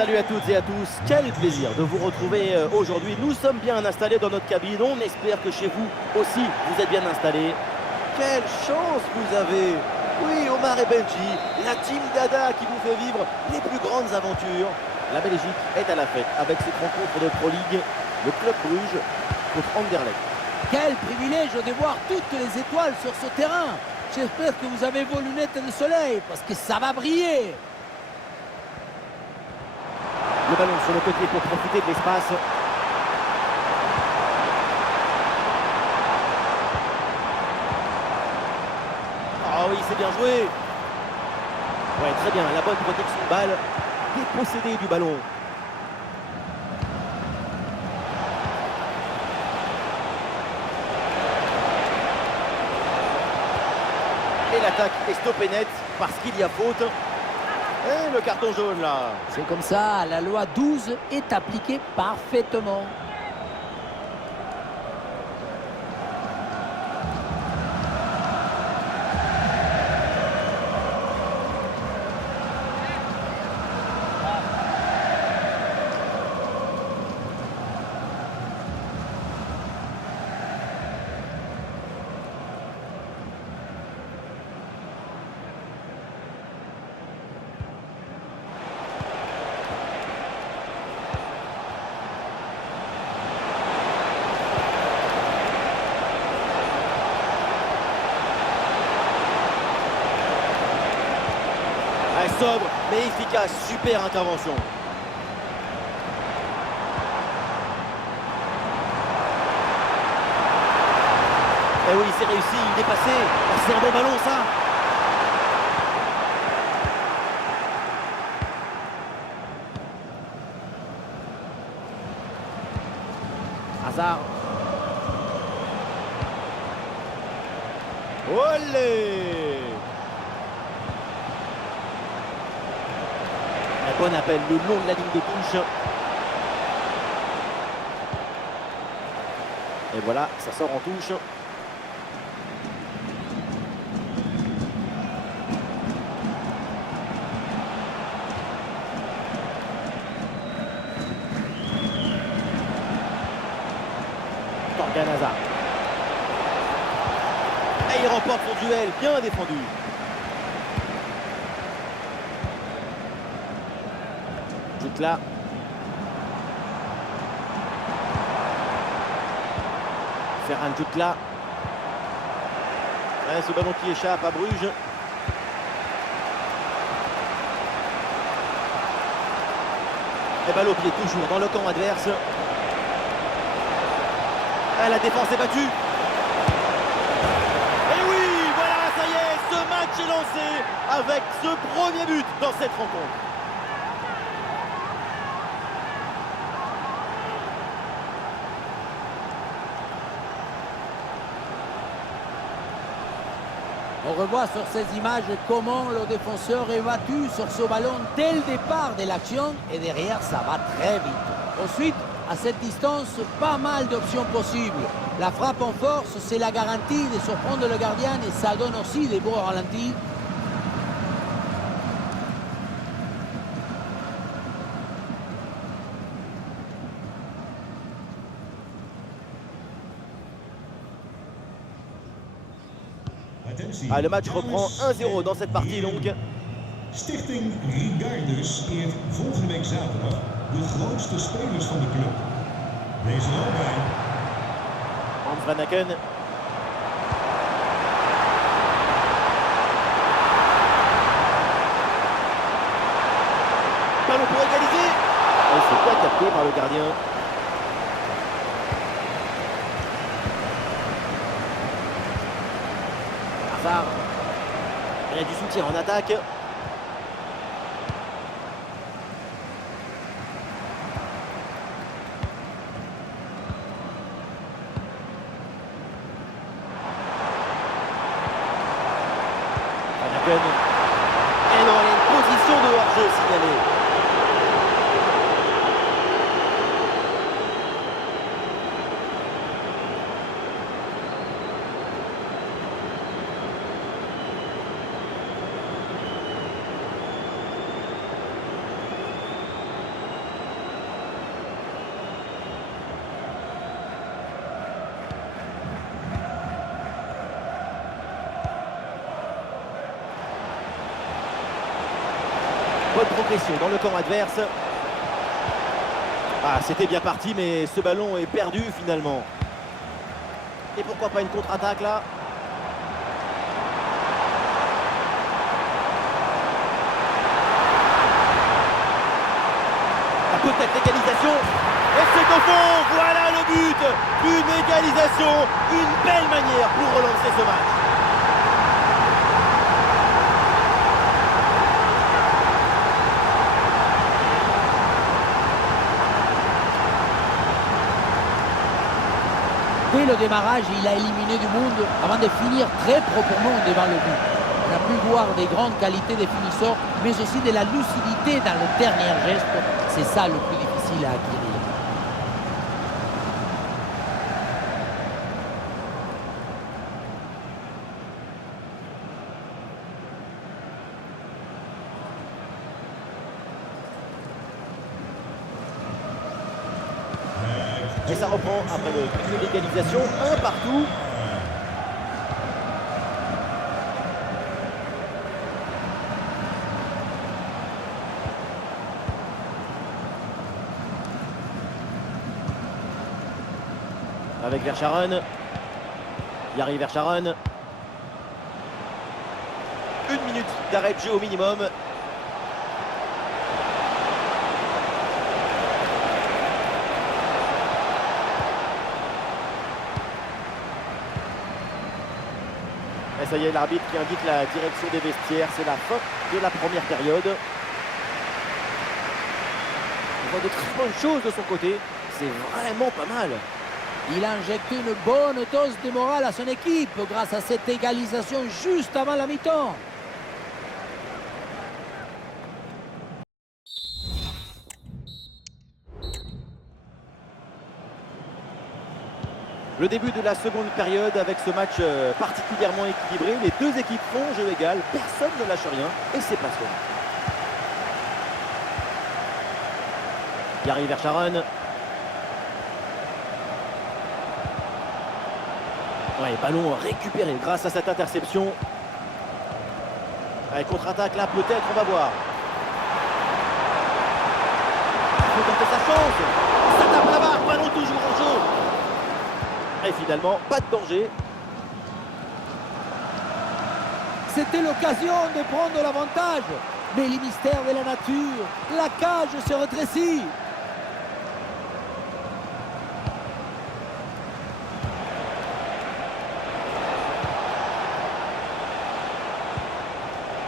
Salut à toutes et à tous, quel plaisir de vous retrouver aujourd'hui. Nous sommes bien installés dans notre cabine, on espère que chez vous aussi vous êtes bien installés. Quelle chance vous avez! Oui, Omar et Benji, la team Dada qui vous fait vivre les plus grandes aventures. La Belgique est à la fête avec cette rencontre de Pro League, le Club Bruges contre Anderlecht. Quel privilège de voir toutes les étoiles sur ce terrain. J'espère que vous avez vos lunettes de soleil parce que ça va briller. Le ballon sur le côté pour profiter de l'espace. Ah oui, c'est bien joué. Ouais, très bien, la bonne protection de balle. Dépossédé du ballon. Et l'attaque est stoppée net parce qu'il y a faute. Et le carton jaune là. C'est comme ça, la loi 12 est appliquée parfaitement. Sobre mais efficace, super intervention. Et oui, c'est réussi, il est passé. Oh, c'est un bon ballon ça. Hazard. Olé! Bon appel le long de la ligne de touche. Et voilà, ça sort en touche. Torgan Hazard. Et il remporte son duel, bien défendu. Là. Ferran Jutla. Ouais, ce ballon qui échappe à Bruges. Et balle au pied toujours dans le camp adverse. Et la défense est battue. Et oui, voilà, ça y est, ce match est lancé avec ce premier but dans cette rencontre. On revoit sur ces images comment le défenseur est battu sur ce ballon dès le départ de l'action et derrière ça va très vite. Ensuite, à cette distance, pas mal d'options possibles. La frappe en force, c'est la garantie de surprendre le gardien et ça donne aussi des beaux ralentis. Ah, le match reprend 1-0 dans cette partie longue. Stichting Rigardus eert volgende week zaterdag de grootste spelers van de club. Wees er al bij. Hans Van Aken. Ballon pour égaliser. Il s'est pas capté par le gardien. Hazard. Il y a du soutien en attaque. Et non, il y a une position de hors-jeu signalée. progression dans le camp adverse. Ah, c'était bien parti, mais ce ballon est perdu finalement. Et pourquoi pas une contre-attaque là? Peut-être l'égalisation. Et c'est au fond. Voilà le but. Une égalisation. Une belle manière pour relancer ce match. Dès le démarrage, il a éliminé du monde avant de finir très proprement devant le but. On a pu voir des grandes qualités des finisseurs, mais aussi de la lucidité dans le dernier geste. C'est ça le plus difficile à acquérir. Et ça reprend après le but de l'égalisation. Un partout. Avec Verschaeren. Il arrive Verschaeren. 1 minute d'arrêt de jeu au minimum. Et ça y est, l'arbitre qui indique la direction des vestiaires. C'est la fin de la première période. On voit de très bonnes choses de son côté. C'est vraiment pas mal. Il a injecté une bonne dose de morale à son équipe grâce à cette égalisation juste avant la mi-temps. Le début de la seconde période avec ce match particulièrement équilibré. Les deux équipes font jeu égal. Personne ne lâche rien et c'est passionnant. Il arrive Verschaeren. Ouais, ballon récupéré grâce à cette interception. Allez, contre-attaque là, peut-être, on va voir. Il faut tenter sa chance. Ça tape la barre, ballon toujours en jeu. Et finalement, pas de danger. C'était l'occasion de prendre l'avantage. Mais les mystères de la nature, la cage se rétrécit.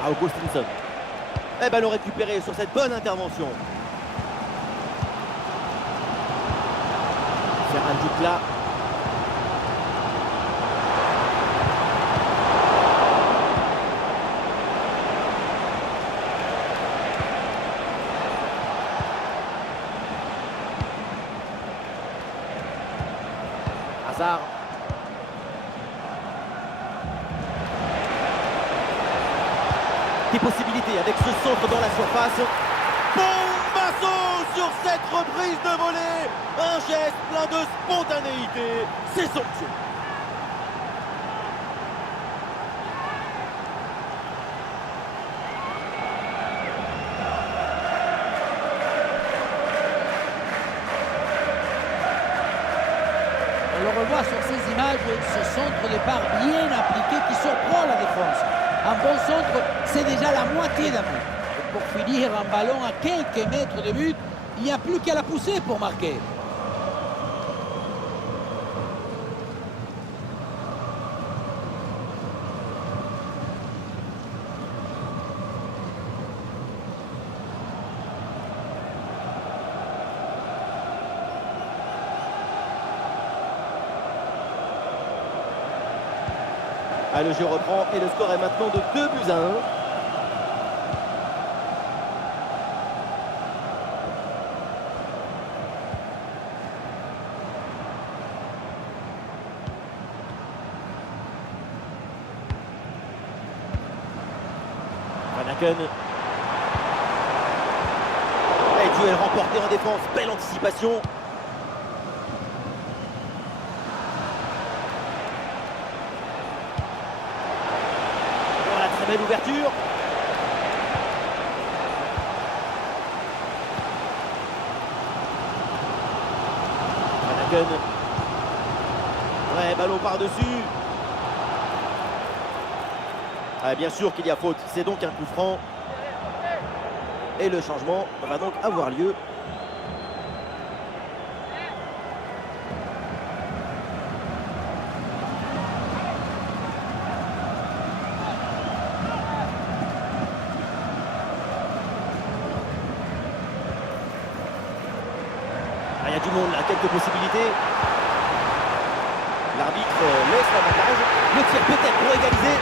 Augustinson. Et ballon récupéré sur cette bonne intervention. Ferran Dukla. Hazard. Des possibilités avec ce centre dans la surface. Bombasso sur cette reprise de volée. Un geste plein de spontanéité. C'est somptueux. On le revoit sur ces images, ce centre de part bien appliqué qui surprend la défense. Un bon centre, c'est déjà la moitié d'un but. Et pour finir un ballon à quelques mètres de but, il n'y a plus qu'à la pousser pour marquer. Ah, le jeu reprend et le score est maintenant de 2-1. Van Aken. Et duel remporté en défense. Belle anticipation. Belle ouverture. Naken. Ouais, ballon par-dessus. Ah, bien sûr qu'il y a faute, c'est donc un coup franc. Et le changement va donc avoir lieu. Ah, il y a du monde là, quelques possibilités. L'arbitre laisse l'avantage. Le tir peut-être pour égaliser.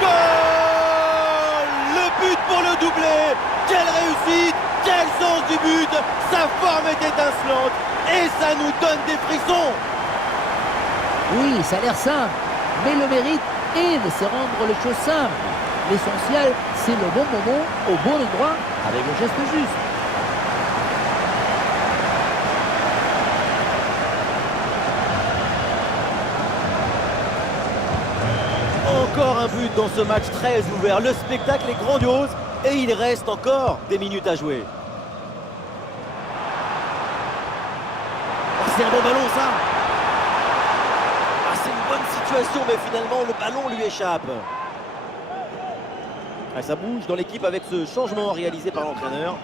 Goal! Le but pour le doublé. Quelle réussite! Quel sens du but! Sa forme est étincelante et ça nous donne des frissons. Oui, ça a l'air simple, mais le mérite est de se rendre les choses simples. L'essentiel, c'est le bon moment, au bon endroit, avec le geste juste. Encore un but dans ce match très ouvert. Le spectacle est grandiose et il reste encore des minutes à jouer. Oh, c'est un bon ballon ça. Ah, c'est une bonne situation mais finalement le ballon lui échappe. Ah, ça bouge dans l'équipe avec ce changement réalisé par l'entraîneur.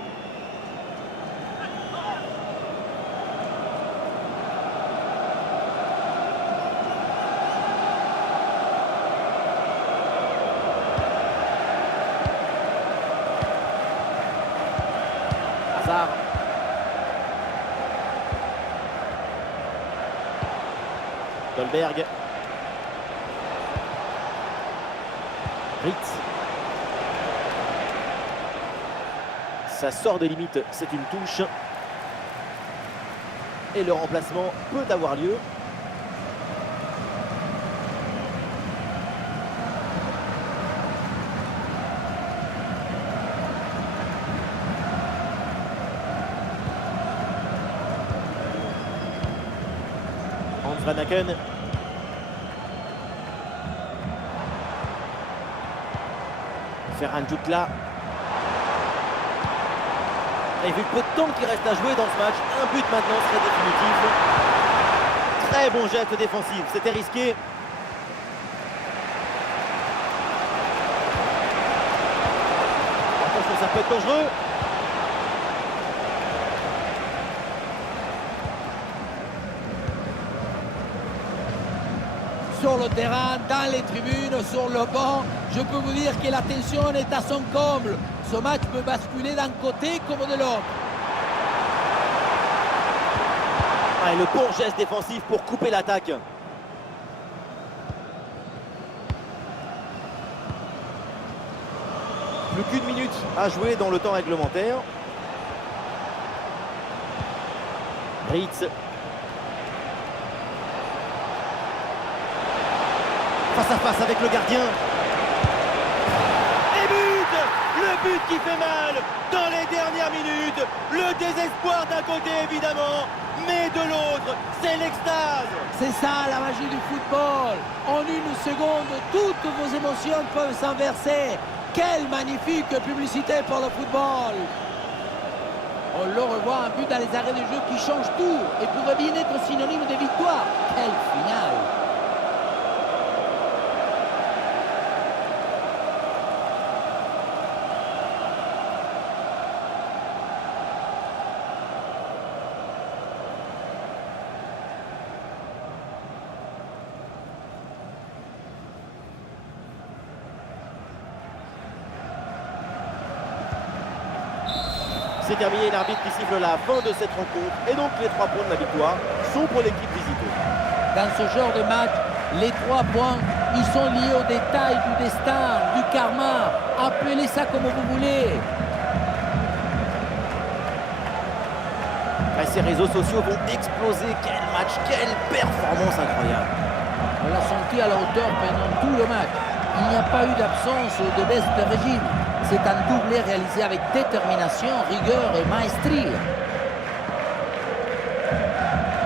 Hazard. Dolberg. Ritz. Ça sort des limites, c'est une touche. Et le remplacement peut avoir lieu. Hans Van Aken. Ferran Jutla. Et vu le peu de temps qu'il reste à jouer dans ce match, un but maintenant serait définitif. Très bon geste défensif, c'était risqué. Attention, ça peut être dangereux. Sur le terrain, dans les tribunes, sur le banc, je peux vous dire que la tension est à son comble. Ce match peut basculer d'un côté comme de l'autre. Ah, et le bon geste défensif pour couper l'attaque. Plus qu'une minute à jouer dans le temps réglementaire. Ritz. Face à face avec le gardien. Et but! Le but qui fait mal dans les dernières minutes. Le désespoir d'un côté évidemment, mais de l'autre, c'est l'extase. C'est ça la magie du football. En une seconde, toutes vos émotions peuvent s'inverser. Quelle magnifique publicité pour le football. On le revoit, un but dans les arrêts de jeu qui change tout et pourrait bien être synonyme de victoire. Quelle finale! C'est terminé, l'arbitre qui siffle la fin de cette rencontre. Et donc les 3 points de la victoire sont pour l'équipe visiteuse. Dans ce genre de match, les 3 points, ils sont liés aux détails du destin, du karma. Appelez ça comme vous voulez. Ces réseaux sociaux vont exploser. Quel match, quelle performance incroyable. On l'a senti à la hauteur pendant tout le match. Il n'y a pas eu d'absence ou de baisse de régime. C'est un doublé réalisé avec détermination, rigueur et maestrie.